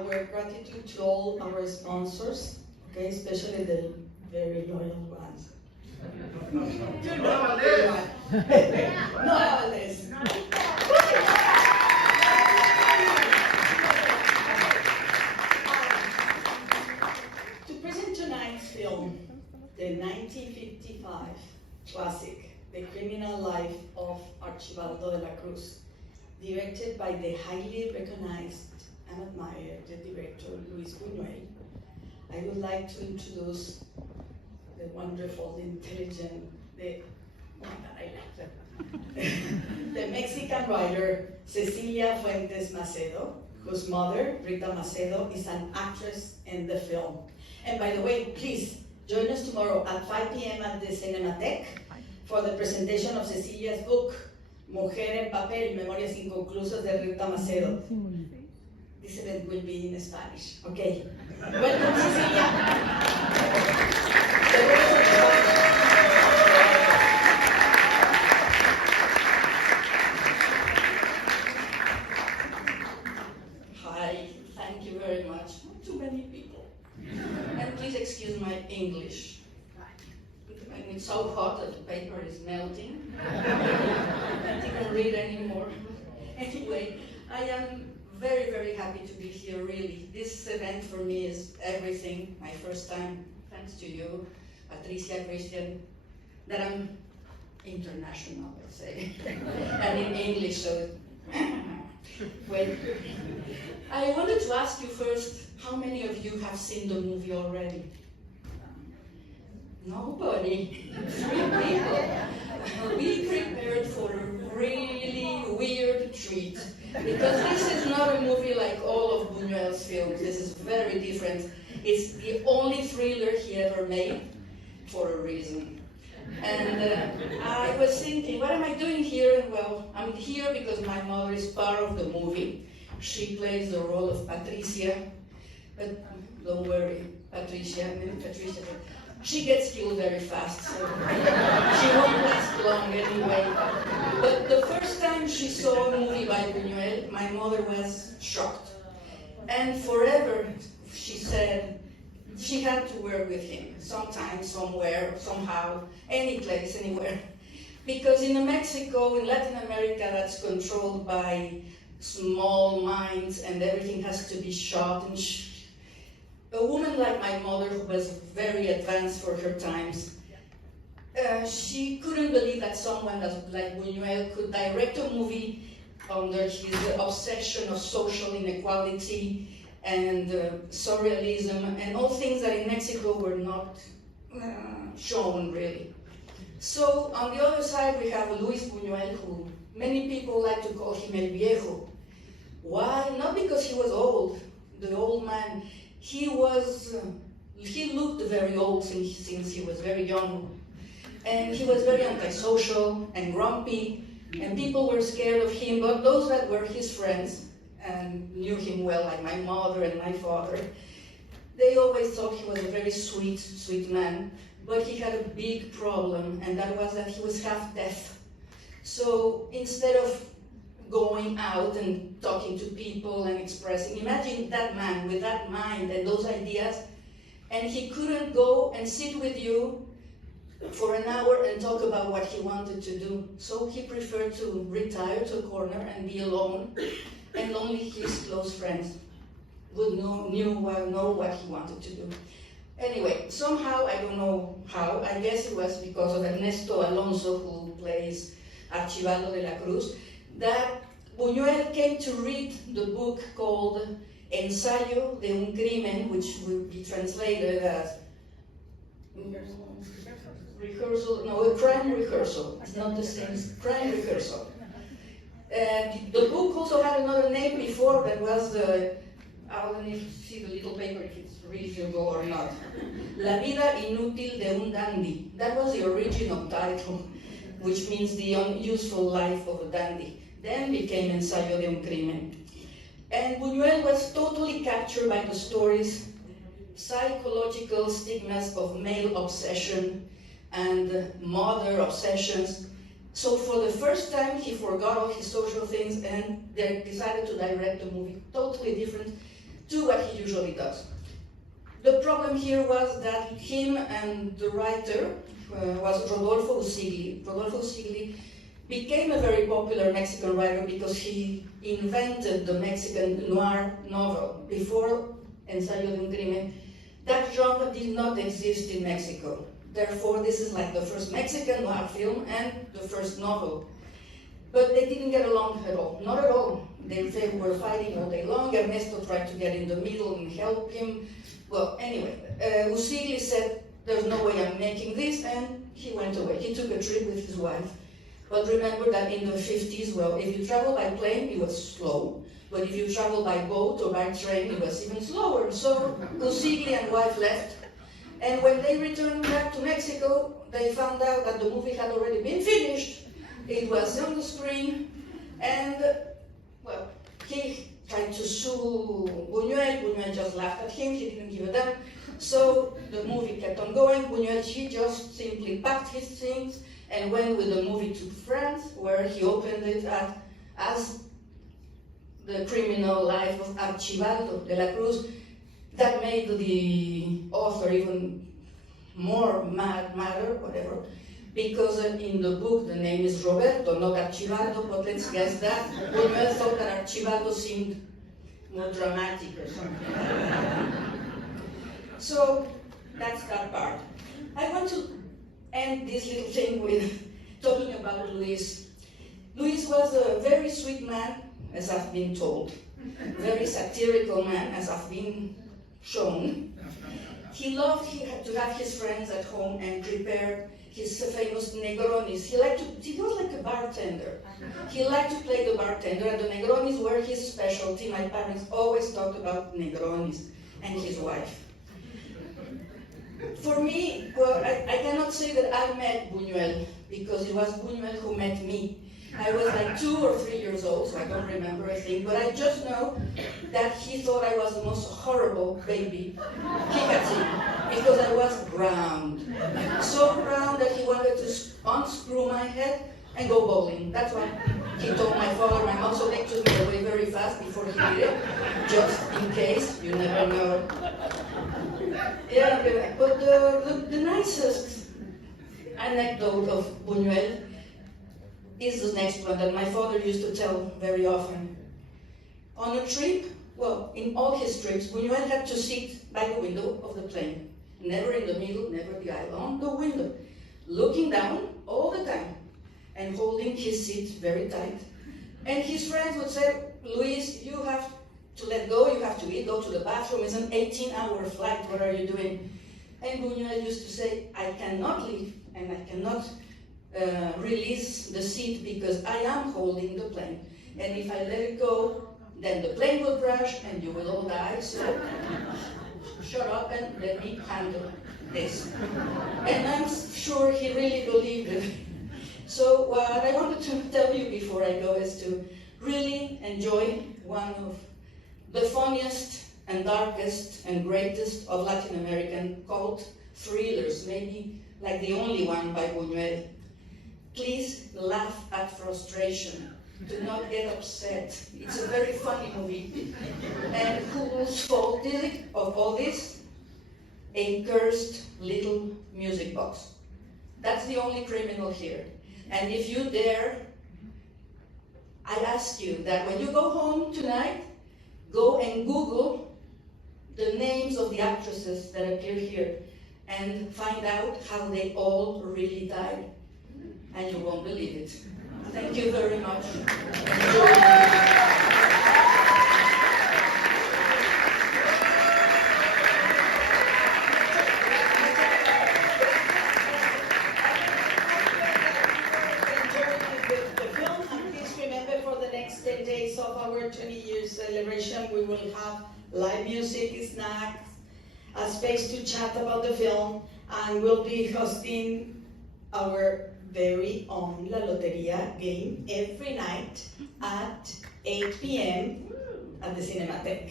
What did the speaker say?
our gratitude to all our sponsors, okay, especially the very loyal ones. No less. To present tonight's film, the 1955 classic, The Criminal Life of Archibaldo de la Cruz, directed by the highly recognized and admired director Luis Buñuel, I would like to introduce the wonderful, intelligent, the Mexican writer Cecilia Fuentes Macedo, whose mother, Rita Macedo, is an actress in the film. And by the way, please join us tomorrow at 5 p.m. at the Cinematheque for the presentation of Cecilia's book, Mujer en Papel, Memorias Inconclusas de Rita Macedo. This event will be in Spanish. Okay. Welcome, Cecilia. Hi, thank you very much. Not too many people. And please excuse my English. It's so hot that the paper is melting. I can't even read anymore. Anyway, I am very, very happy to be here, really. This event for me is everything. My first time, thanks to you, Patricia, Christian, that I'm international, let's say, and in English, so well, I wanted to ask you first, how many of you have seen the movie already? Nobody. 3 people. We prepared for a really weird treat, because this is not a movie like all of Buñuel's films. This is very different. It's the only thriller he ever made, for a reason. And I was thinking, what am I doing here? Well, I'm here because my mother is part of the movie. She plays the role of Patricia, but don't worry, Patricia, she gets killed very fast, so she won't last long anyway. But the first time she saw a movie by Buñuel, my mother was shocked. And forever, she said, she had to work with him, sometime, somewhere, somehow, any place, anywhere. Because in Mexico, in Latin America, that's controlled by small minds and everything has to be shot and a woman like my mother, who was very advanced for her times, she couldn't believe that someone like Buñuel could direct a movie under his obsession of social inequality and surrealism and all things that in Mexico were not shown, really. So on the other side, we have Luis Buñuel, who many people like to call him El Viejo. Why? Not because he was old, the old man. He looked very old since he was very young. And he was very antisocial and grumpy, and people were scared of him, but those that were his friends and knew him well, like my mother and my father, they always thought he was a very sweet, sweet man, but he had a big problem, and that was that he was half deaf. So instead of going out and talking to people and expressing, imagine that man with that mind and those ideas, and he couldn't go and sit with you for an hour and talk about what he wanted to do. So he preferred to retire to a corner and be alone, and only his close friends would know what he wanted to do. Anyway, somehow, I don't know how, I guess it was because of Ernesto Alonso, who plays Archibaldo de la Cruz, that Buñuel came to read the book called Ensayo de un crimen, which will be translated as a crime rehearsal. It's not the same, crime rehearsal. And the book also had another name before that was, I don't know if you see the little paper, if it's readable or not. La vida inútil de un dandy. That was the original title, which means the unuseful life of a dandy. Then became Ensayo de un crimen. And Buñuel was totally captured by the stories, psychological stigmas of male obsession and mother obsessions. So for the first time, he forgot all his social things and they decided to direct a movie totally different do what he usually does. The problem here was that him and the writer was Rodolfo Usigli. Rodolfo Usigli became a very popular Mexican writer because he invented the Mexican noir novel. Before Ensayo de un crimen, that genre did not exist in Mexico. Therefore, this is like the first Mexican noir film and the first novel. But they didn't get along at all, not at all. They were fighting all day long. Ernesto tried to get in the middle and help him. Well, anyway, Usigli said, there's no way I'm making this, and he went away. He took a trip with his wife. But remember that in the 50s, well, if you travel by plane, it was slow. But if you travel by boat or by train, it was even slower. So Usigli and wife left. And when they returned back to Mexico, they found out that the movie had already been finished. It was on the screen. And, well, he tried to sue Buñuel. Buñuel just laughed at him. He didn't give a damn. So the movie kept on going. Buñuel, he just simply packed his things and went with the movie to France, where he opened it as the criminal life of Archibaldo de la Cruz. That made the author even more madder, whatever, because in the book the name is Roberto, not Archibaldo, but let's guess that. Buñuel thought that Archibaldo seemed more dramatic or something. So that's that part. I want to end this little thing with talking about Luis. Luis was a very sweet man, as I've been told. Very satirical man, as I've been shown. He loved to have his friends at home and prepare his famous Negronis. He was like a bartender. He liked to play the bartender, and the Negronis were his specialty. My parents always talked about Negronis and his wife. For me, well, I cannot say that I met Buñuel, because it was Buñuel who met me. I was like 2 or 3 years old, so I don't remember a thing, but I just know that he thought I was the most horrible baby he had seen, because I was round. So round that he wanted to unscrew my head and go bowling. That's why he told my father, my mom, so they took me away very fast before he did it, just in case, you never know. Yeah, but the nicest anecdote of Buñuel is the next one that my father used to tell very often. On a trip, well, in all his trips, Buñuel had to sit by the window of the plane. Never in the middle, never the aisle, on the window, looking down all the time and holding his seat very tight. And his friends would say, Luis, you have to let go, you have to eat, go to the bathroom, it's an 18-hour flight, what are you doing? And Buñuel used to say, I cannot leave, and I cannot release the seat because I am holding the plane. And if I let it go, then the plane will crash and you will all die, so shut up and let me handle this. And I'm sure he really believed it. So what I wanted to tell you before I go is to really enjoy one of the funniest and darkest and greatest of Latin American cult thrillers, maybe like the only one by Buñuel. Please laugh at frustration. Do not get upset. It's a very funny movie. And whose fault is it of all this? A cursed little music box. That's the only criminal here. And if you dare, I ask you that when you go home tonight, go and Google the names of the actresses that appear here and find out how they all really died. And you won't believe it. Thank you very much. For the next 10 days of our 20-year celebration, we will have live music, snacks, a space to chat about the film, and we'll be hosting our very own La Loteria game every night at 8 p.m. at the Cinematheque.